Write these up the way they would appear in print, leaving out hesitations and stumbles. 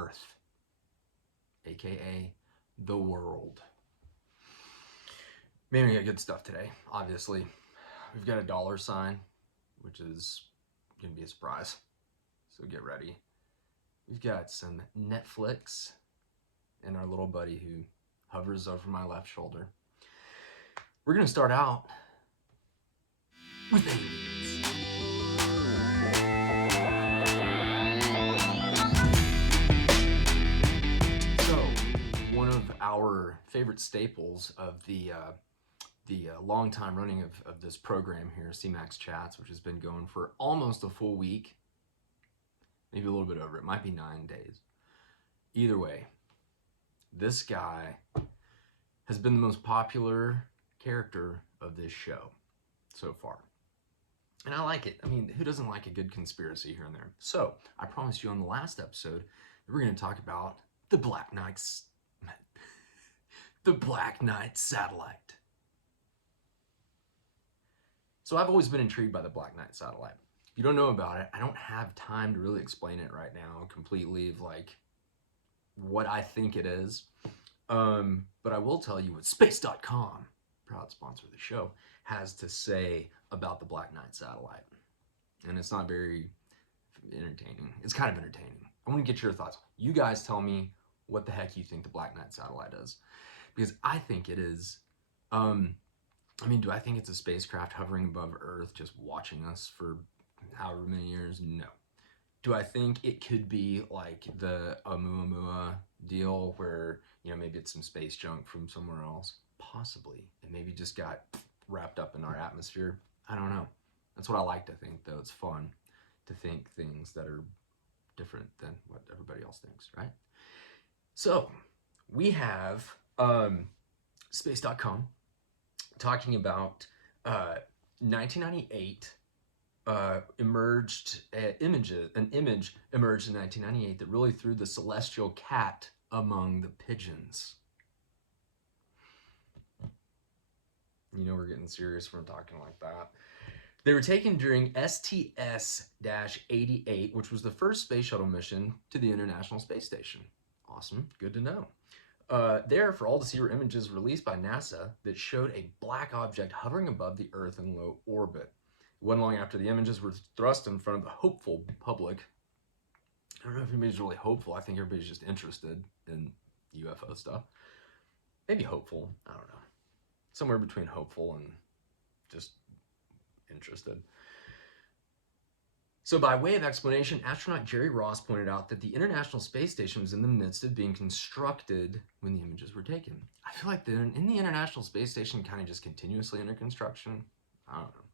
Earth, aka the world. Man, we got good stuff today, obviously. We've got a dollar sign, which is going to be a surprise, so get ready. We've got some Netflix and our little buddy who hovers over my left shoulder. We're going to start out with aliens. So, one of our favorite staples of the long time running of this program here, CMAC Chats, which has been going for almost a full week, maybe a little bit over. It might be 9 days. Either way, this guy has been the most popular character of this show so far. And I like it. I mean, who doesn't like a good conspiracy here and there? So, I promised you on the last episode that we're going to talk about the Black Knight satellite. So I've always been intrigued by the Black Knight satellite. If you don't know about it, I don't have time to really explain it right now completely of like what I think it is. But I will tell you what space.com, proud sponsor of the show, has to say about the Black Knight satellite. And it's not very entertaining. It's kind of entertaining. I want to get your thoughts. You guys tell me what the heck you think the Black Knight satellite is. Because I think it is, do I think it's a spacecraft hovering above Earth just watching us for however many years? No. Do I think it could be like the Oumuamua deal where, maybe it's some space junk from somewhere else? Possibly. It maybe just got wrapped up in our atmosphere. I don't know. That's what I like to think, though. It's fun to think things that are different than what everybody else thinks, right? So, we have space.com talking about 1998 an image emerged in 1998 that really threw the celestial cat among the pigeons. We're getting serious when we're talking like that. They were taken during STS-88, which was the first space shuttle mission to the International Space Station. Awesome, good to know. There, for all to see, were images released by NASA that showed a black object hovering above the Earth in low orbit. It wasn't long after the images were thrust in front of the hopeful public. I don't know if anybody's really hopeful. I think everybody's just interested in UFO stuff. Maybe hopeful. I don't know. Somewhere between hopeful and just interested. So by way of explanation, astronaut Jerry Ross pointed out that the International Space Station was in the midst of being constructed when the images were taken. I feel like in the International Space Station kind of just continuously under construction. I don't know.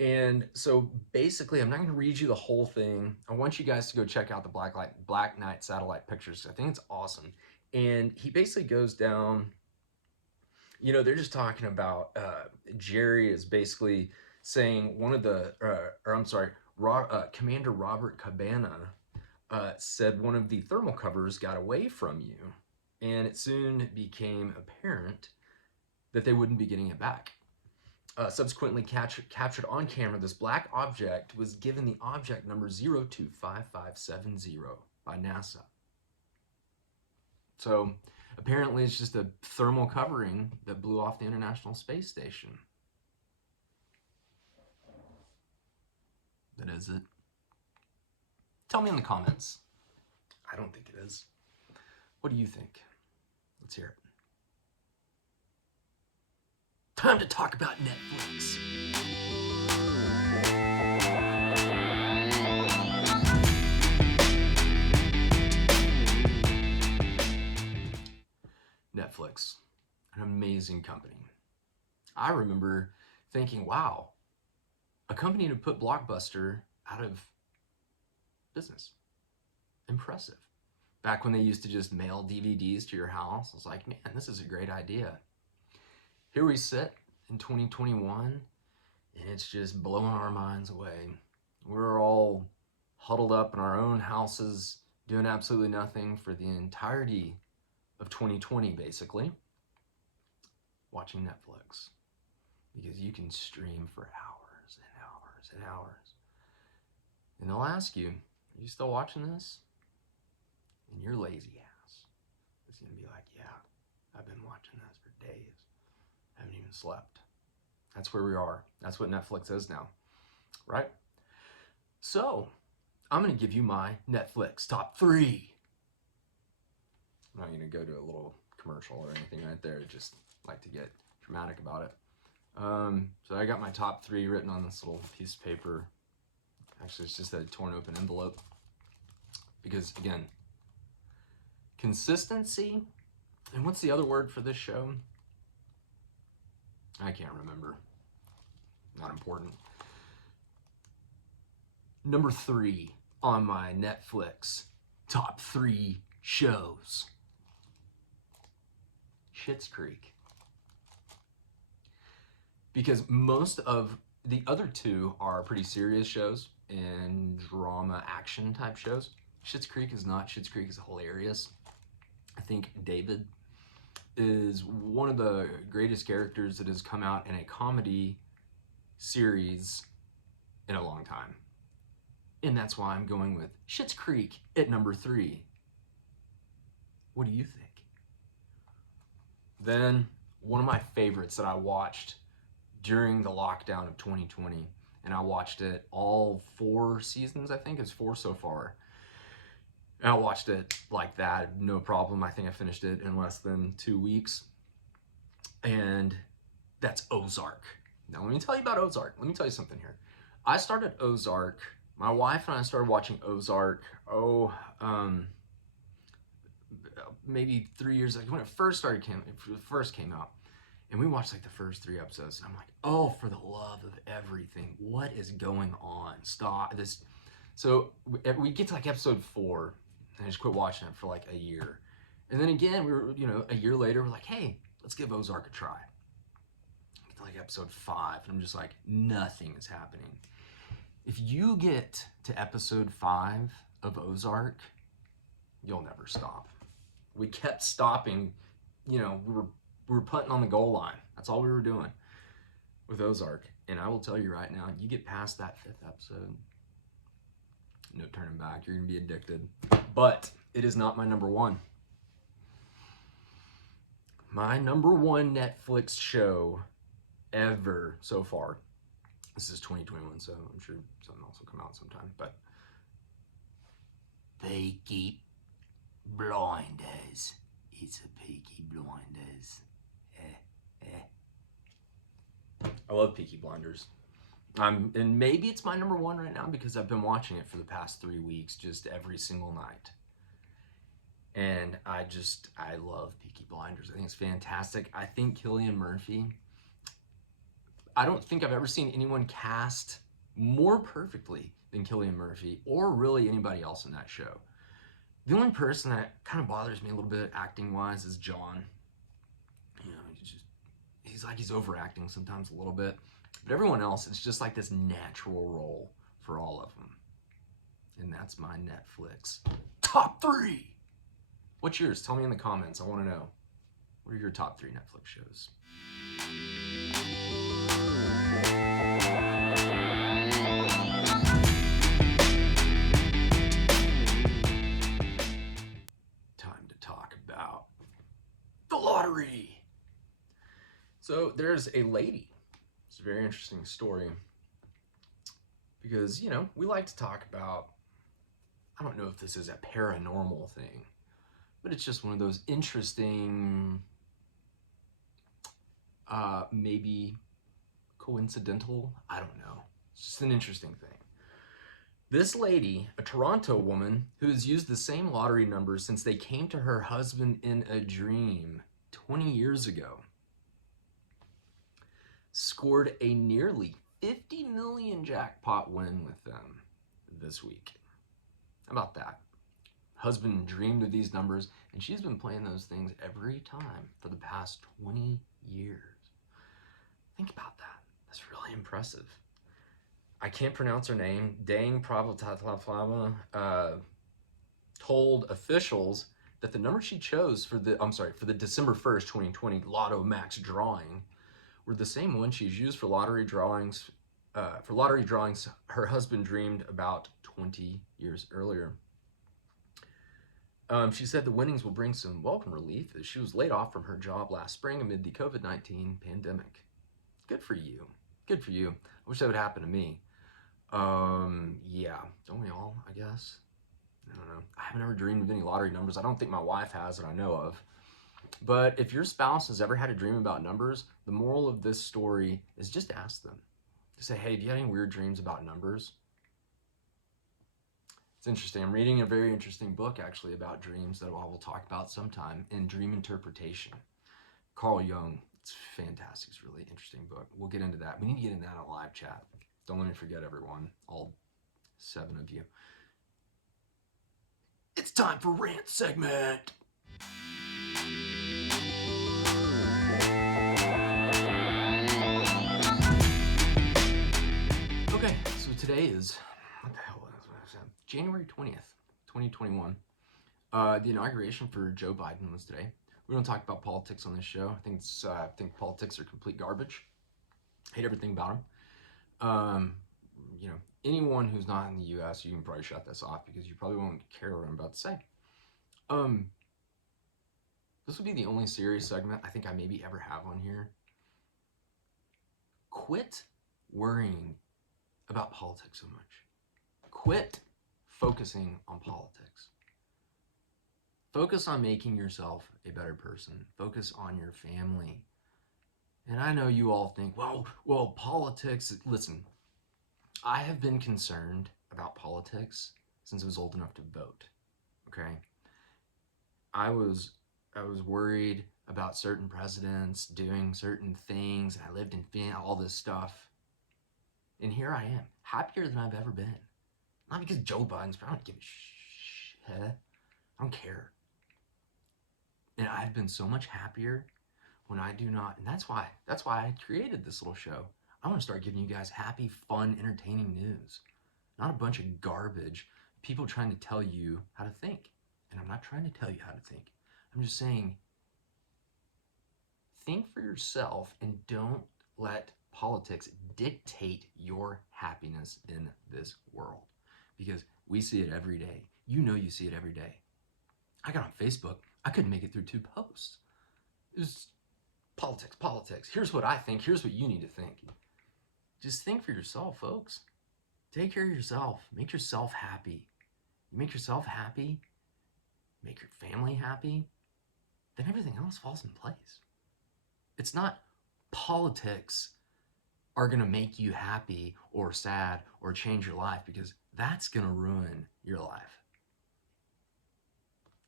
And so basically, I'm not going to read you the whole thing. I want you guys to go check out the Black Knight satellite pictures. I think it's awesome. And he basically goes down, they're just talking about, Jerry is basically saying Commander Robert Cabana said one of the thermal covers got away from you, and it soon became apparent that they wouldn't be getting it back. Subsequently captured on camera, this black object was given the object number 025570 by NASA. So apparently it's just a thermal covering that blew off the International Space Station. That is it. Tell me in the comments. I don't think it is. What do you think? Let's hear it. Time to talk about Netflix. Netflix, an amazing company. I remember thinking, wow, a company to put Blockbuster out of business. Impressive. Back when they used to just mail DVDs to your house, I was like, man, this is a great idea. Here we sit in 2021, and it's just blowing our minds away. We're all huddled up in our own houses, doing absolutely nothing for the entirety of 2020, basically, watching Netflix. Because you can stream for hours and hours and hours. And they'll ask you, are you still watching this? And your lazy ass is going to be like, yeah, I've been watching this for days. I haven't even slept. That's where we are. That's what Netflix is now, right? So, I'm going to give you my Netflix top 3. I'm not going to go to a little commercial or anything right there. Just like to get dramatic about it. So I got my top 3 written on this little piece of paper. Actually, it's just a torn open envelope. Because, again, consistency, and what's the other word for this show? I can't remember. Not important. Number 3 on my Netflix top 3 shows. Schitt's Creek. Because most of the other 2 are pretty serious shows and drama action type shows. Schitt's Creek is not. Schitt's Creek is hilarious. I think David is one of the greatest characters that has come out in a comedy series in a long time. And that's why I'm going with Schitt's Creek at number 3. What do you think? Then, one of my favorites that I watched during the lockdown of 2020, and I watched it all 4 seasons, I think. It's 4 so far. And I watched it like that, no problem. I think I finished it in less than 2 weeks. And that's Ozark. Now, let me tell you about Ozark. Let me tell you something here. I started Ozark. My wife and I started watching Ozark, maybe 3 years ago, when it first came out. And we watched like the first 3 episodes, and I'm like, oh, for the love of everything, what is going on? Stop this. So we get to like episode 4, and I just quit watching it for like a year. And then again, we were, a year later, we're like, hey, let's give Ozark a try. Get to like episode 5, and I'm just like, nothing is happening. If you get to episode 5 of Ozark, you'll never stop. We kept stopping, we were putting on the goal line. That's all we were doing with Ozark. And I will tell you right now, you get past that 5th episode, no turning back. You're going to be addicted. But it is not my number 1. My number 1 Netflix show ever so far. This is 2021, so I'm sure something else will come out sometime. But Peaky Blinders. It's a Peaky Blinders. I love Peaky Blinders. And maybe it's my number 1 right now because I've been watching it for the past 3 weeks, just every single night. And I love Peaky Blinders. I think it's fantastic. I think Cillian Murphy, I don't think I've ever seen anyone cast more perfectly than Cillian Murphy, or really anybody else in that show. The only person that kind of bothers me a little bit acting-wise is John. He's overacting sometimes a little bit. But everyone else, it's just like this natural role for all of them. And that's my Netflix top 3. What's yours? Tell me in the comments. I want to know. What are your top 3 Netflix shows? Time to talk about the lottery. So there's a lady. It's a very interesting story because, we like to talk about, I don't know if this is a paranormal thing, but it's just one of those interesting, maybe coincidental, I don't know. It's just an interesting thing. This lady, a Toronto woman who has used the same lottery numbers since they came to her husband in a dream 20 years ago, scored a nearly 50 million jackpot win with them this week. How about that? Husband dreamed of these numbers, and she's been playing those things every time for the past 20 years. Think about that. That's really impressive. I can't pronounce her name. Dang Pravotatlava told officials that the number she chose for the December 1st, 2020 Lotto Max drawing were the same one she's used for lottery drawings. Her husband dreamed about 20 years earlier. She said the winnings will bring some welcome relief as she was laid off from her job last spring amid the COVID-19 pandemic. Good for you. Good for you. I wish that would happen to me. Yeah, don't we all, I guess? I don't know. I haven't ever dreamed of any lottery numbers. I don't think my wife has that I know of. But if your spouse has ever had a dream about numbers, the moral of this story is just ask them. Just say, hey, do you have any weird dreams about numbers? It's interesting. I'm reading a very interesting book actually about dreams that I will talk about sometime in dream interpretation. Carl Jung. It's fantastic. It's a really interesting book. We'll get into that. We need to get into that on live chat. Don't let me forget, everyone. All 7 of you. It's time for Rant segment. Okay, so today is, what the hell is it? January 20th, 2021. The inauguration for Joe Biden was today. We don't talk about politics on this show. I think politics are complete garbage. Hate everything about them. Anyone who's not in the U.S., you can probably shut this off because you probably won't care what I'm about to say. This will be the only serious segment I think I maybe ever have on here. Quit worrying about politics so much. Quit focusing on politics. Focus on making yourself a better person. Focus on your family. And I know you all think, well, politics. Listen, I have been concerned about politics since I was old enough to vote. Okay, I was worried about certain presidents doing certain things, and I lived in all this stuff. And here I am, happier than I've ever been. Not because Joe Biden's, but I don't give a shit. I don't care. And I've been so much happier when I do not, and that's why I created this little show. I want to start giving you guys happy, fun, entertaining news. Not a bunch of garbage, people trying to tell you how to think. And I'm not trying to tell you how to think. I'm just saying, think for yourself and don't let politics dictate your happiness in this world. Because we see it every day. You know you see it every day. I got on Facebook. I couldn't make it through 2 posts. It was politics. Here's what I think. Here's what you need to think. Just think for yourself, folks. Take care of yourself. Make yourself happy. You make yourself happy, make your family happy, then everything else falls in place. It's not politics are going to make you happy or sad or change your life, because that's going to ruin your life.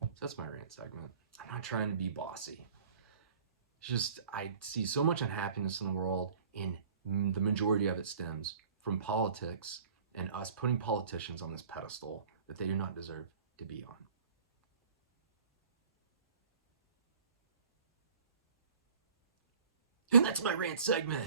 So that's my rant segment. I'm not trying to be bossy. It's just I see so much unhappiness in the world, and the majority of it stems from politics and us putting politicians on this pedestal that they do not deserve to be on. And that's my rant segment.